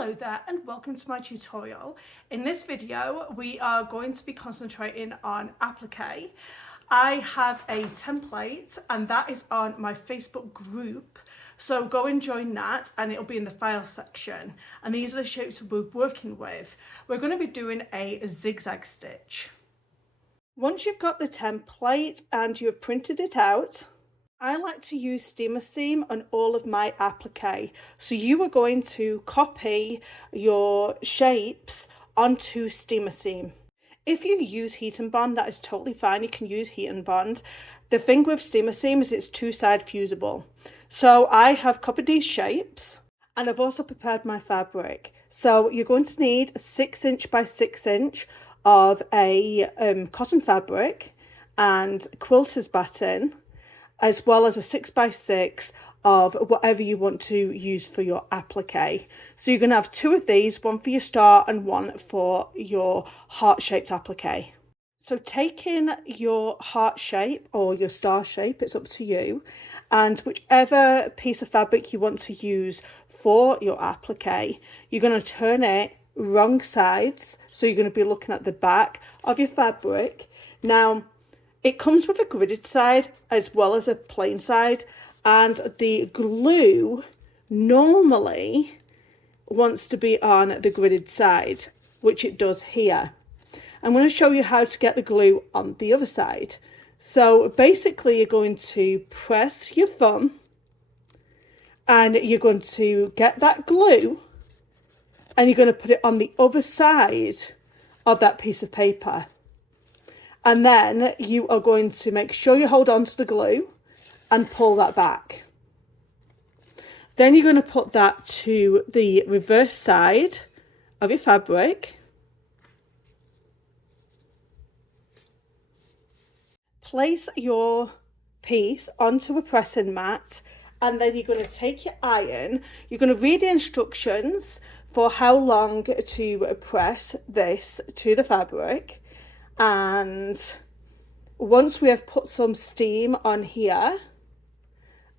Hello there and welcome to my tutorial. In this video we are going to be concentrating on applique. I have a template and that is on my Facebook group, so go and join that and it'll be in the file section, and these are the shapes we're working with. We're going to be doing a zigzag stitch. Once you've got the template and you've printed it out, I like to use steamer seam on all of my applique. So you are going to copy your shapes onto steamer seam. If you use heat and bond, that is totally fine. You can use heat and bond. The thing with steamer seam is it's two-side fusible. So I have copied these shapes and I've also prepared my fabric. So you're going to need a 6" by 6" of a cotton fabric and quilter's batten, as well as a 6 by 6 of whatever you want to use for your applique. So you're going to have 2 of these, one for your star and one for your heart-shaped applique. So taking your heart shape or your star shape, it's up to you, and whichever piece of fabric you want to use for your applique, you're going to turn it wrong sides. So you're going to be looking at the back of your fabric. Now, it comes with a gridded side as well as a plain side, and the glue normally wants to be on the gridded side, which it does here. I'm going to show you how to get the glue on the other side. So basically you're going to press your thumb and you're going to get that glue and you're going to put it on the other side of that piece of paper. And then you are going to make sure you hold on to the glue and pull that back. Then you're going to put that to the reverse side of your fabric. Place your piece onto a pressing mat, and then you're going to take your iron. You're going to read the instructions for how long to press this to the fabric. And once we have put some steam on here,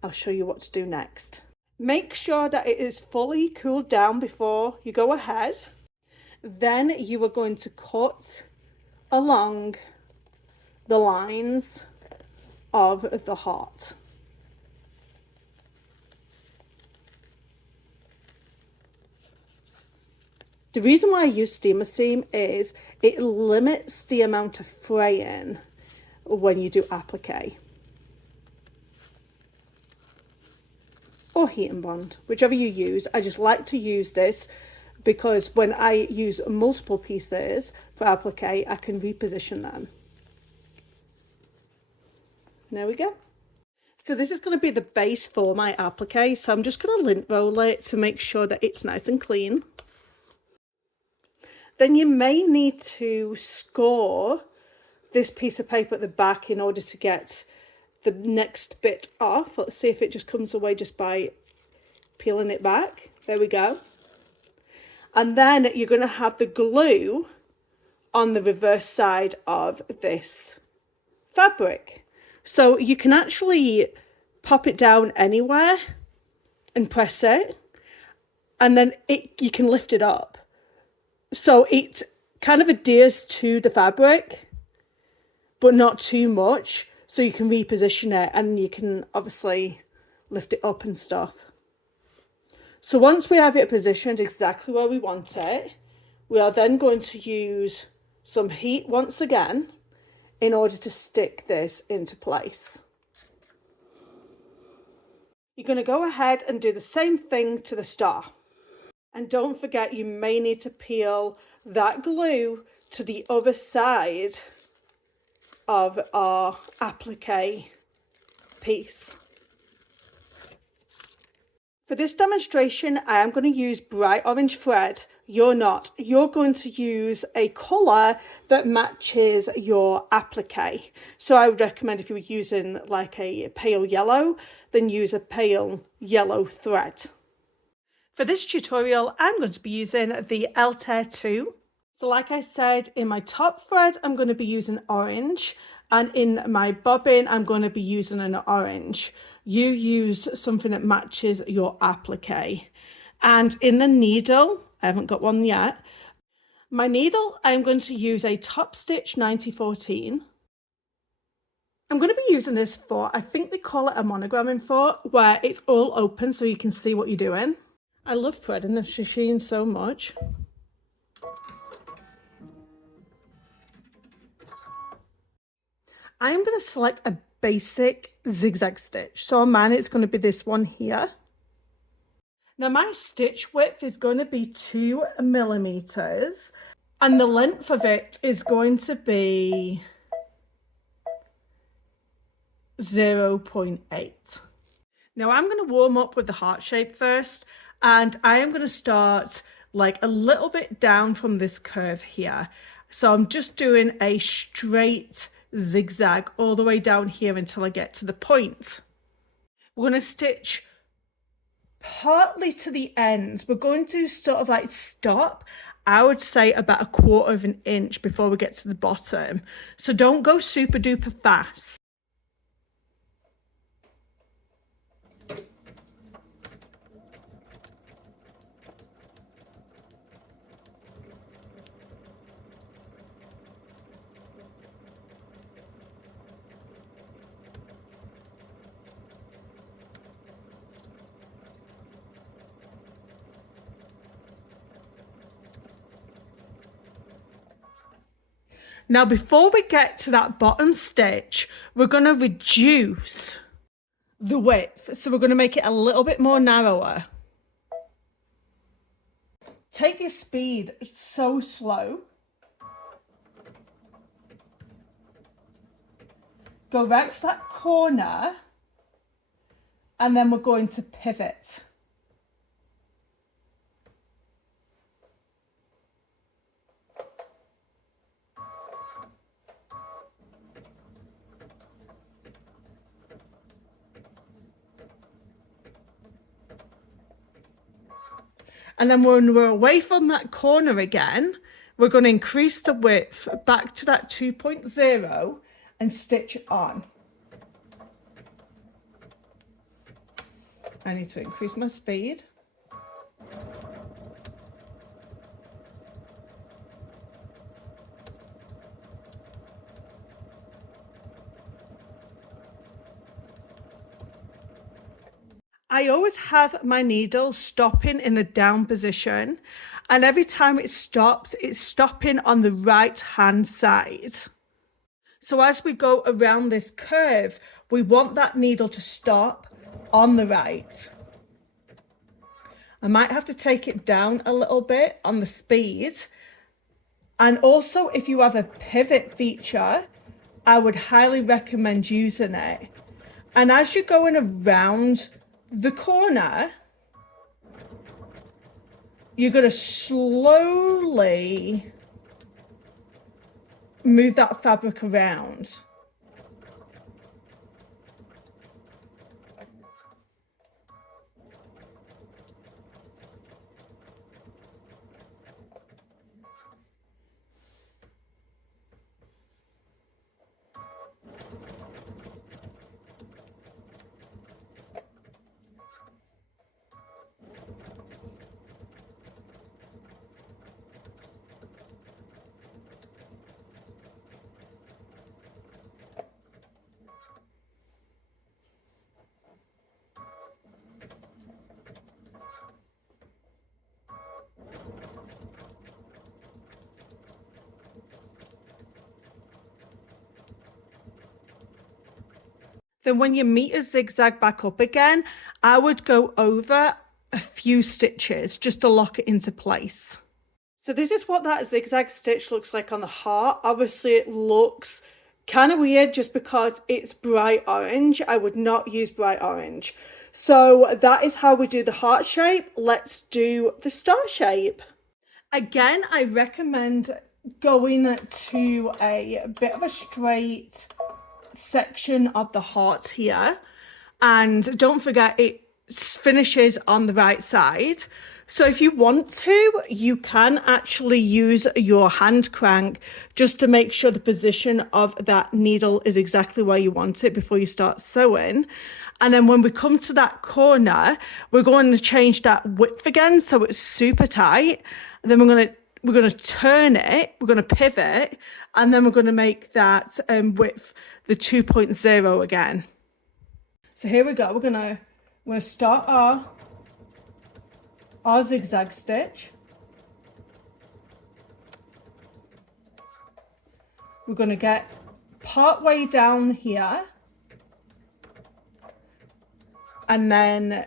I'll show you what to do next. Make sure that it is fully cooled down before you go ahead. Then you are going to cut along the lines of the heart. The reason why I use steamer seam is it limits the amount of fraying when you do applique. Or heat and bond, whichever you use. I just like to use this because when I use multiple pieces for applique, I can reposition them. There we go. So this is going to be the base for my applique. So I'm just going to lint roll it to make sure that it's nice and clean. Then you may need to score this piece of paper at the back in order to get the next bit off. Let's see if it just comes away just by peeling it back. There we go. And then you're going to have the glue on the reverse side of this fabric. So you can actually pop it down anywhere and press it, and then you can lift it up. So it kind of adheres to the fabric, but not too much. So you can reposition it and you can obviously lift it up and stuff. So once we have it positioned exactly where we want it, we are then going to use some heat once again in order to stick this into place. You're going to go ahead and do the same thing to the star. And don't forget, you may need to peel that glue to the other side of our applique piece. For this demonstration, I am going to use bright orange thread. You're not. You're going to use a colour that matches your applique. So I would recommend, if you were using like a pale yellow, then use a pale yellow thread. For this tutorial, I'm going to be using the Altair 2. So like I said, in my top thread, I'm going to be using orange, and in my bobbin, I'm going to be using an orange. You use something that matches your applique. And in the needle, I haven't got one yet. My needle, I'm going to use a Top Stitch 9014. I'm going to be using this for, I think they call it a monogramming fort, where it's all open so you can see what you're doing. I love threading the machine so much. I am going to select a basic zigzag stitch. So on mine, it's going to be this one here. Now my stitch width is going to be 2 millimeters, and the length of it is going to be 0.8. Now I'm going to warm up with the heart shape first, and I am going to start like a little bit down from this curve here. So I'm just doing a straight zigzag all the way down here until I get to the point. We're going to stitch partly to the ends. We're going to sort of like stop, I would say about 1/4 of an inch before we get to the bottom. So don't go super duper fast. Now, before we get to that bottom stitch, we're going to reduce the width. So we're going to make it a little bit more narrower. Take your speed so slow. Go right to that corner, and then we're going to pivot. And then when we're away from that corner again, we're going to increase the width back to that 2.0 and stitch on. I need to increase my speed. I always have my needle stopping in the down position, and every time it stops, it's stopping on the right hand side. So as we go around this curve, we want that needle to stop on the right. I might have to take it down a little bit on the speed. And also, if you have a pivot feature, I would highly recommend using it. And as you're going around the corner, you're going to slowly move that fabric around. Then when you meet a zigzag back up again, I would go over a few stitches just to lock it into place. So this is what that zigzag stitch looks like on the heart. Obviously it looks kind of weird just because it's bright orange. I would not use bright orange. So that is how we do the heart shape. Let's do the star shape. Again, I recommend going to a bit of a straight section of the heart here, and don't forget it finishes on the right side. So if you want to, you can actually use your hand crank just to make sure the position of that needle is exactly where you want it before you start sewing. And then when we come to that corner, we're going to change that width again so it's super tight. And then we're going to turn it, we're going to pivot, and then we're going to make that width the 2.0 again. So here we go. We're going to start our zigzag stitch. We're going to get part way down here and then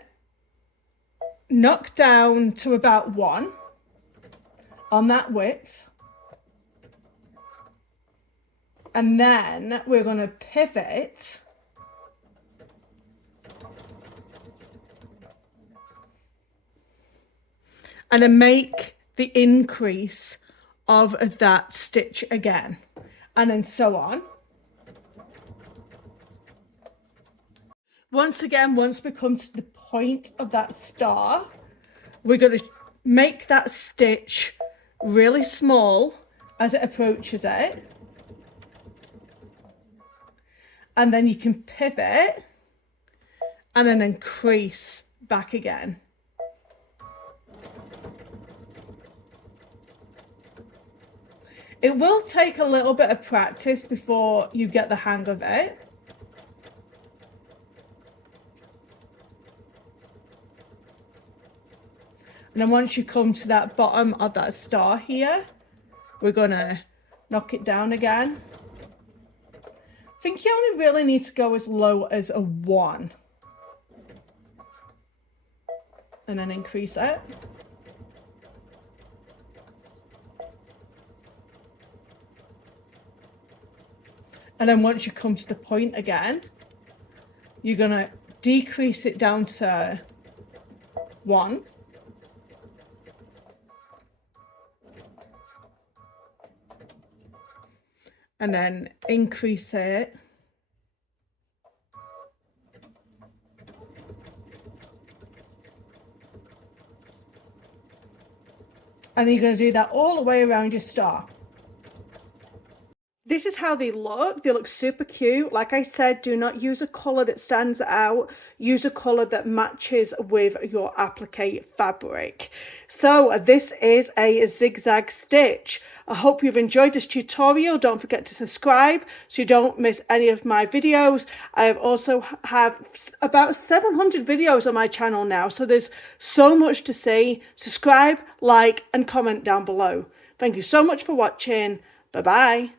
knock down to about 1 on that width, and then we're going to pivot and then make the increase of that stitch again, and then so on. Once again, once we come to the point of that star, we're going to make that stitch really small as it approaches it. And then you can pivot and then increase back again. It will take a little bit of practice before you get the hang of it. And then once you come to that bottom of that star here, we're gonna knock it down again. I think you only really need to go as low as a 1. And then increase it. And then once you come to the point again, you're gonna decrease it down to 1. And then increase it. And then you're going to do that all the way around your star. This is how they look. They look super cute. Like I said, do not use a colour that stands out. Use a colour that matches with your applique fabric. So this is a zigzag stitch. I hope you've enjoyed this tutorial. Don't forget to subscribe so you don't miss any of my videos. I also have about 700 videos on my channel now, so there's so much to see. Subscribe, like, and comment down below. Thank you so much for watching. Bye-bye.